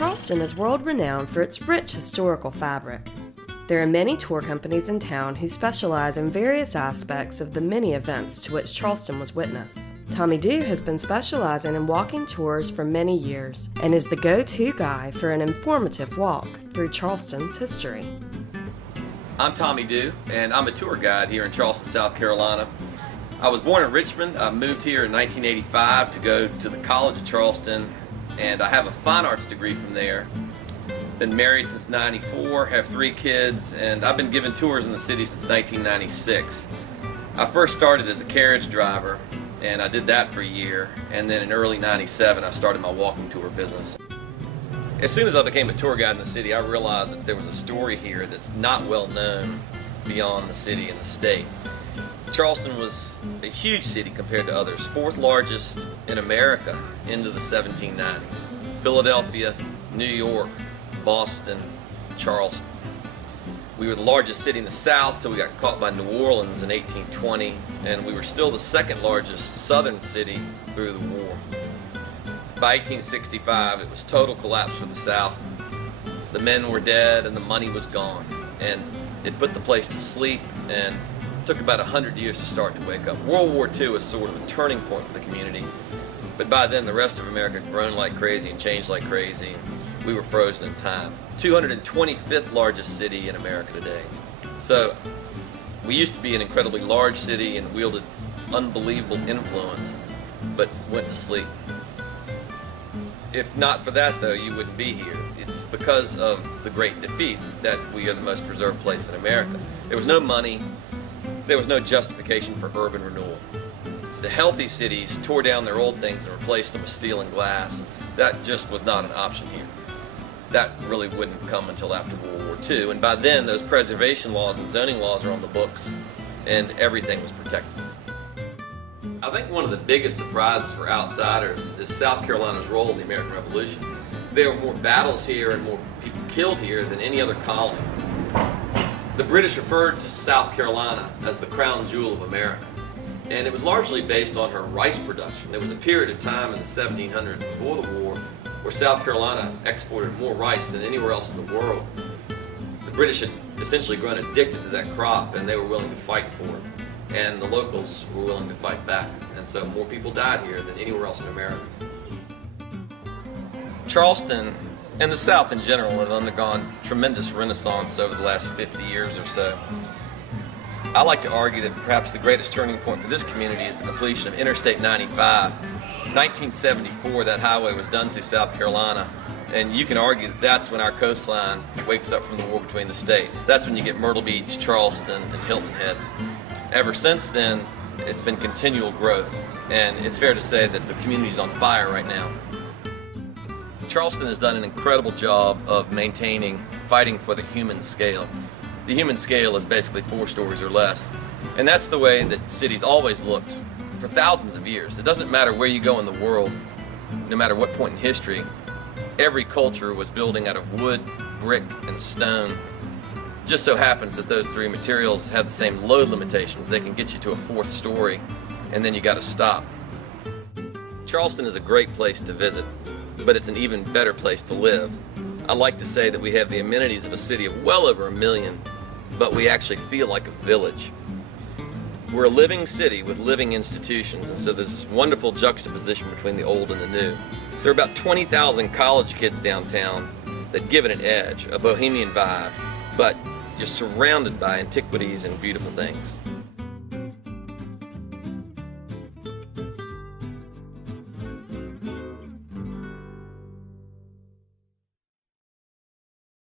Charleston is world-renowned for its rich historical fabric. There are many tour companies in town who specialize in various aspects of the many events to which Charleston was witness. Tommy Dew has been specializing in walking tours for many years and is the go-to guy for an informative walk through Charleston's history. I'm Tommy Dew, and I'm a tour guide here in Charleston, South Carolina. I was born in Richmond. I moved here in 1985 to go to the College of Charleston, and I have a fine arts degree from there. Been married since '94, have 3 kids, and I've been giving tours in the city since 1996. I first started as a carriage driver, and I did that for a year, and then in early '97 I started my walking tour business. As soon as I became a tour guide in the city, I realized that there was a story here that's not well known beyond the city and the state. Charleston was a huge city compared to others, 4th largest in America into the 1790s. Philadelphia, New York, Boston, Charleston. We were the largest city in the South till we got caught by New Orleans in 1820, and we were still the 2nd largest southern city through the war. By 1865, it was total collapse for the South. The men were dead and the money was gone, and it put the place to sleep, and it took about 100 years to start to wake up. World War II was sort of a turning point for the community, but by then the rest of America had grown like crazy and changed like crazy. We were frozen in time. 225th largest city in America today. So we used to be an incredibly large city and wielded unbelievable influence, but went to sleep. If not for that, though, you wouldn't be here. It's because of the Great Defeat that we are the most preserved place in America. There was no money. There was no justification for urban renewal. The healthy cities tore down their old things and replaced them with steel and glass. That just was not an option here. That really wouldn't come until after World War II, and by then those preservation laws and zoning laws are on the books, and everything was protected. I think one of the biggest surprises for outsiders is South Carolina's role in the American Revolution. There were more battles here and more people killed here than any other colony. The British referred to South Carolina as the crown jewel of America, and it was largely based on her rice production. There was a period of time in the 1700s before the war where South Carolina exported more rice than anywhere else in the world. The British had essentially grown addicted to that crop, and they were willing to fight for it. And the locals were willing to fight back. And so more people died here than anywhere else in America. Charleston and the South in general have undergone tremendous renaissance over the last 50 years or so. I like to argue that perhaps the greatest turning point for this community is the completion of Interstate 95. 1974, that highway was done through South Carolina, and you can argue that that's when our coastline wakes up from the war between the states. That's when you get Myrtle Beach, Charleston, and Hilton Head. Ever since then, it's been continual growth, and it's fair to say that the community's on fire right now. Charleston has done an incredible job of fighting for the human scale. The human scale is basically 4 stories or less, and that's the way that cities always looked for thousands of years. It doesn't matter where you go in the world, no matter what point in history, every culture was building out of wood, brick, and stone. Just so happens that those 3 materials have the same load limitations. They can get you to a 4th story, and then you got to stop. Charleston is a great place to visit, but it's an even better place to live. I like to say that we have the amenities of a city of well over 1 million, but we actually feel like a village. We're a living city with living institutions, and so there's this wonderful juxtaposition between the old and the new. There are about 20,000 college kids downtown that give it an edge, a bohemian vibe, but you're surrounded by antiquities and beautiful things.